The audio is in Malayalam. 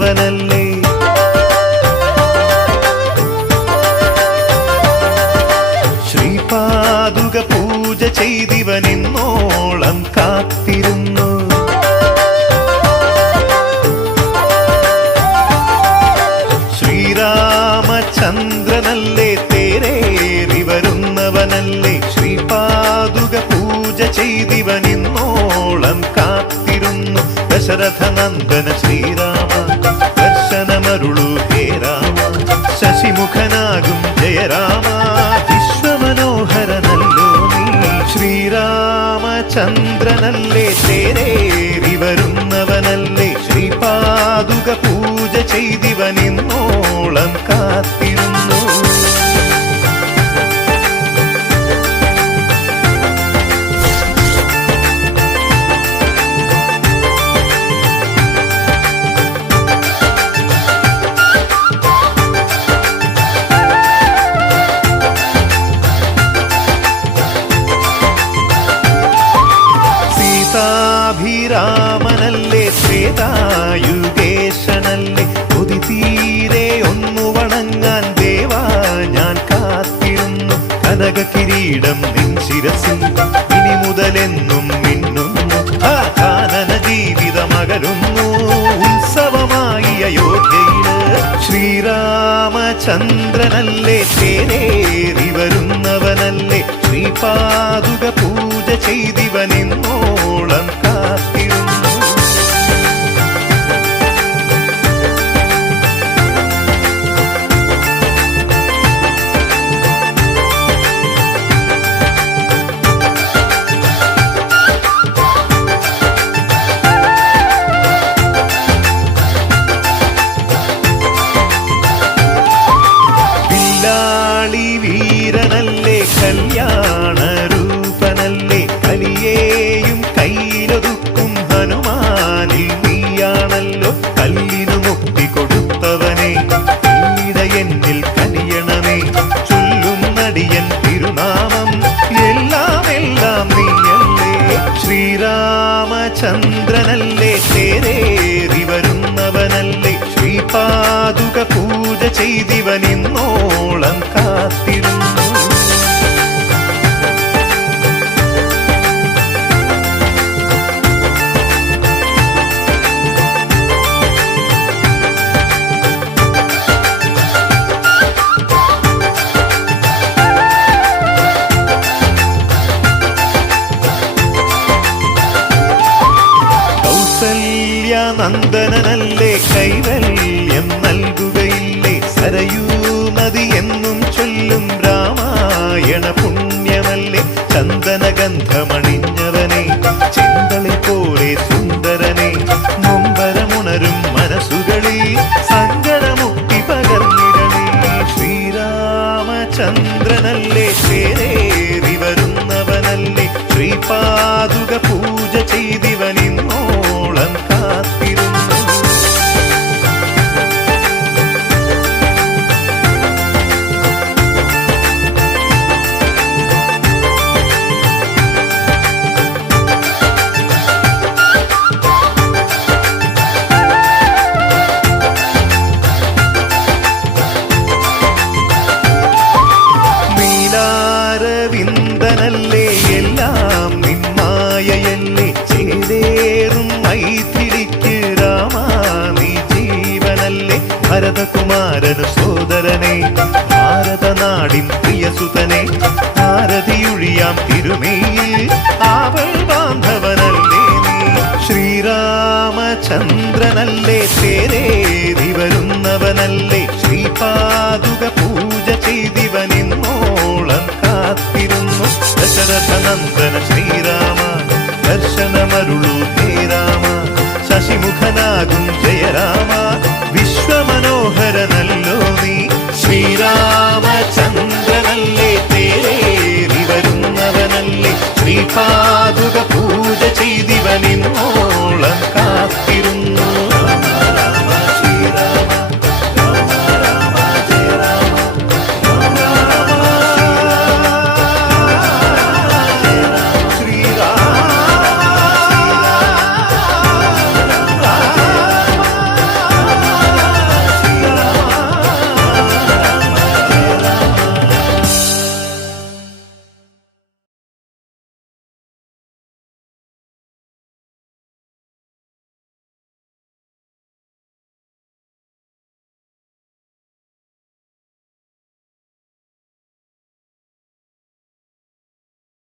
വരുന്നവനല്ലേ. ശ്രീപാദുക പൂജ ചെയ്തിവനിന്നോളം കാത്തിരുന്നു. ശ്രീരാമചന്ദ്രനല്ലേ തേരേറി വരുന്നവനല്ലേ. ശ്രീപാദുക പൂജ ചെയ്തിവനിന്നോളം കാത്തിരുന്നു. ദശരഥനന്ദന ശ്രീരാമ ദർശനമരുളു ഹേ രാമ. ശശിമുഖനാകും ജയരാമ വിശ്വമനോഹരനല്ലോ നീ. ശ്രീരാമചന്ദ്രനല്ലേ തേരേറി വരുന്നവനല്ലേ. ശ്രീപാദുക പൂജ ചെയ്തിവനിന്നോളം കാത്തിരുന്നു. സീതാഭിരാമനല്ലേ ത്രേതായുഗേശനല്ലേ. കൊതി തീരെ ഒന്നു വണങ്ങാൻ ദേവാ ഞാൻ കാത്തിരുന്നു. കനക കിരീടം നിൻ ശിരസിൽ ഇനി മുതലെന്നും മിന്നുന്നു. കാനന ജീവിതമകരുന്നു ഉത്സവമായി അയോധ്യയില്. ശ്രീരാമചന്ദ്രനല്ലേ തേരേറി വരുന്നവനല്ലേ. ശ്രീപാദുക പൂജ ചെയ്തിവനിന്നോളം കാത്തിരുന്നു. പില്ലാളി വീരനല്ലേ കല്യാണ രൂപനല്ലേ. കലിയേയും കയ്യിലൊതുക്കും ഹനുമാനിൽ നീയാണല്ലോ. കല്ലിനു മുക്തി കൊടുത്തവനെ എന്നിൽ കനിയണമേ. ചൊല്ലും നടിയൻ തിരുനാമം എല്ലാം എല്ലാം നീയല്ലേ. ശ്രീരാമചന്ദ്രനല്ലേ തേരേറി വരുന്നവനല്ലേ. ശ്രീപാദുക പൂജ ചെയ്തിവനിന്നോളം കാത്തിരുന്നു. നന്ദനനല്ലേ കൈവല്യം നൽകുകയില്ലേ. സരയൂ നദി എന്നും ചൊല്ലും രാമായണ പുണ്യമല്ലേ. ചന്ദനഗന്ധമണിഞ്ഞവനെ ചെന്തളി പോലെ സുന്ദരനെ. നൊമ്പരമുണരും മനസ്സുകളിൽ സങ്കടമുക്തി പകർന്നിടണേ. ശ്രീരാമചന്ദ്രനല്ലേ തേരേറി വരുന്നവനല്ലേ. ശ്രീപാദുക പൂജ ചെയ്തിവനിന്നോളം കാത്തിരുന്നു. നീലാരവിന്ദനല്ലേ എല്ലാം നിന്മായയല്ലേ. ചേതേറും മൈഥിലിക്ക് രാമാ നീ ജീവനല്ലേ. ഭരതകുമാരനു സോദരനെ ഭാരതനാടിൻ പ്രിയസുതനെ. ഭാരതിയൊഴിയാം തിരുമേയിൽ ആവൽ ബാന്ധവനല്ലേ നീ. ശ്രീരാമചന്ദ്രനല്ലേ തേരേറി വരുന്നവനല്ലേ. ശ്രീപാദുക പൂജ ചെയ്തിവനിന്നോളം കാത്തിരുന്നു. ദശരഥനന്ദന ശ്രീരാമ ദർശനമരുളു ഹേ രാമ. ശശിമുഖനാകും ജയരാമ വിശ്വമനോഹരനല്ലോ നീ. ശ്രീരാമചന്ദ്രനല്ലേ തേരേറി വരുന്നവനല്ലേ. ശ്രീപാദുക പൂജ ചെയ്തിവനിന്നോളം കാത്തിരുന്നു.